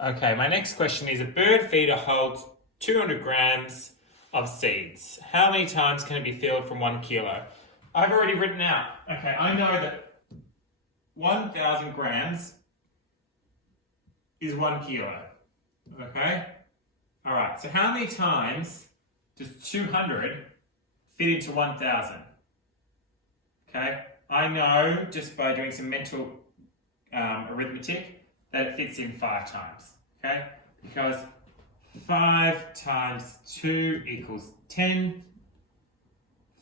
Okay, my next question is a bird feeder holds 200 grams of seeds. How many times can it be filled from 1 kilo? I've already written out. Okay, I know that 1,000 grams is 1 kilo. Okay? Alright, so how many times does 200 fit into 1,000? Okay, I know just by doing some mental arithmetic that it fits in 5 times. Okay, because 5 times 2 equals 10,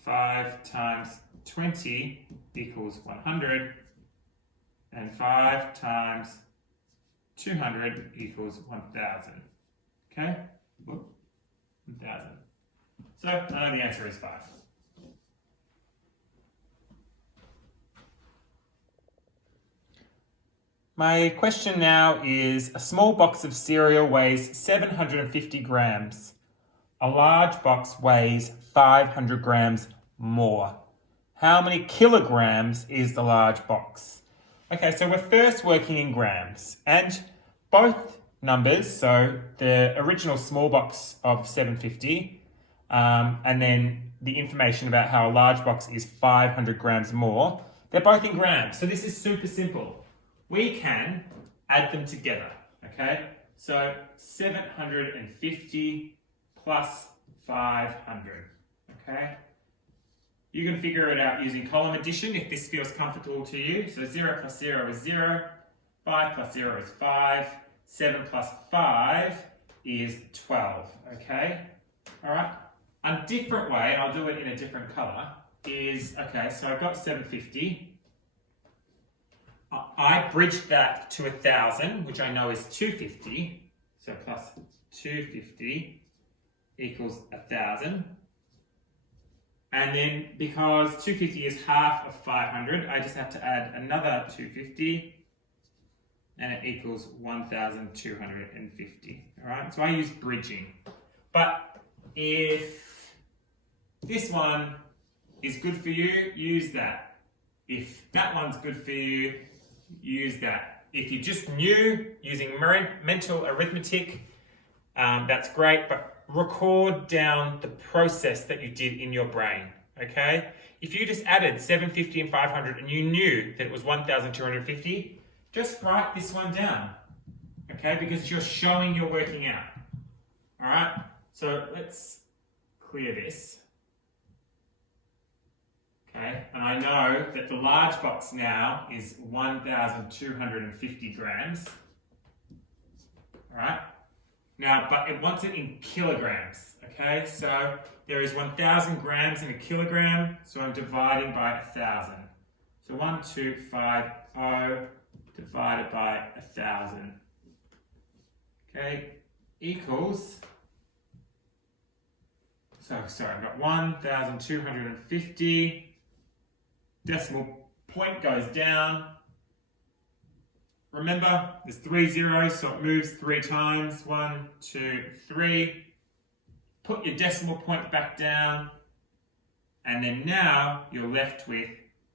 5 times 20 equals 100, and 5 times 200 equals 1,000. Okay? 1,000. So I know the answer is 5. My question now is a small box of cereal weighs 750 grams. A large box weighs 500 grams more. How many kilograms is the large box? Okay, so we're first working in grams, and both numbers, so the original small box of 750, and then the information about how a large box is 500 grams more, they're both in grams. So this is super simple. We can add them together, okay? So 750 plus 500, okay? You can figure it out using column addition if this feels comfortable to you. So 0 plus 0 is 0, 5 plus 0 is 5, 7 plus 5 is 12, okay? All right? A different way, I'll do it in a different colour, is, okay, so I've got 750. I bridged that to 1,000, which I know is 250. So plus 250 equals 1,000. And then because 250 is half of 500, I just have to add another 250 and it equals 1,250. All right, so I use bridging. But if this one is good for you, use that. If that one's good for you, use that. If you're just new using mental arithmetic, that's great, but record down the process that you did in your brain, okay? If you just added 750 and 500 and you knew that it was 1,250, just write this one down, okay? Because you're showing you're working out, all right? So let's clear this. Okay, and I know that the large box now is 1,250 grams. All right. Now, but it wants it in kilograms. Okay, so there is 1,000 grams in a kilogram, so I'm dividing by 1,000. So 1,250 divided by 1,000. Okay, equals. So sorry, I've got 1,250. Decimal point goes down. Remember, there's 3 zeros, so it moves 3 times. 1, 2, 3. Put your decimal point back down. And then now you're left with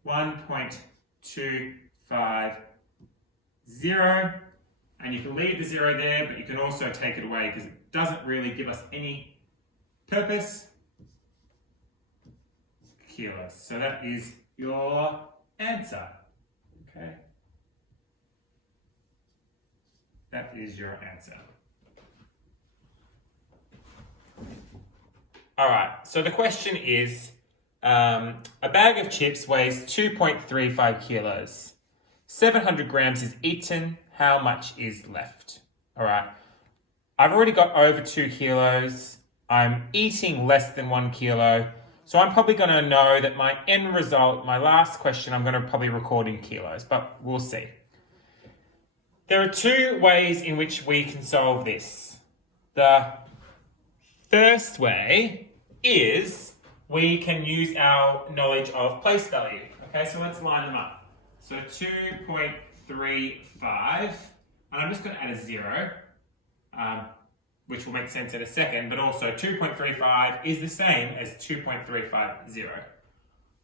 1.250. And you can leave the 0 there, but you can also take it away because it doesn't really give us any purpose. Kilos. So that is your answer, okay? That is your answer. All right, so the question is, a bag of chips weighs 2.35 kilos. 700 grams is eaten. How much is left? All right, I've already got over 2 kilos. I'm eating less than 1 kilo. So I'm probably going to know that my end result, my last question, I'm going to probably record in kilos, but we'll see. There are 2 ways in which we can solve this. The first way is we can use our knowledge of place value. Okay, so let's line them up. So 2.35, and I'm just going to add a 0. Which will make sense in a second, but also 2.35 is the same as 2.350.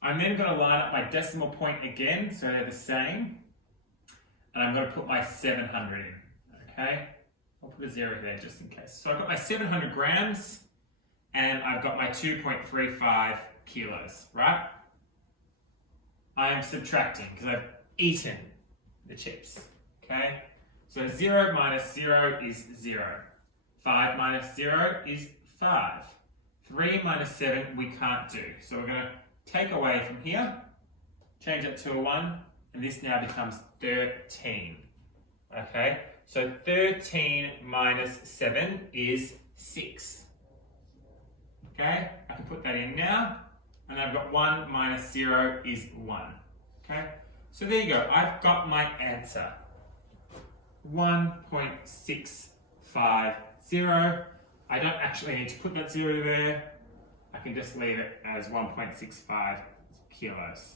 I'm then going to line up my decimal point again, so they're the same, and I'm going to put my 700 in, okay? I'll put a 0 there just in case. So I've got my 700 grams and I've got my 2.35 kilos, right? I am subtracting because I've eaten the chips, okay? So 0 minus 0 is 0. 5 minus 0 is 5. 3 minus 7 we can't do. So we're going to take away from here, change it to a 1, and this now becomes 13. Okay, so 13 minus 7 is 6. Okay, I can put that in now, and I've got 1 minus 0 is 1. Okay, so there you go, I've got my answer. 1.650. I don't actually need to put that 0 there. I can just leave it as 1.65 kilos.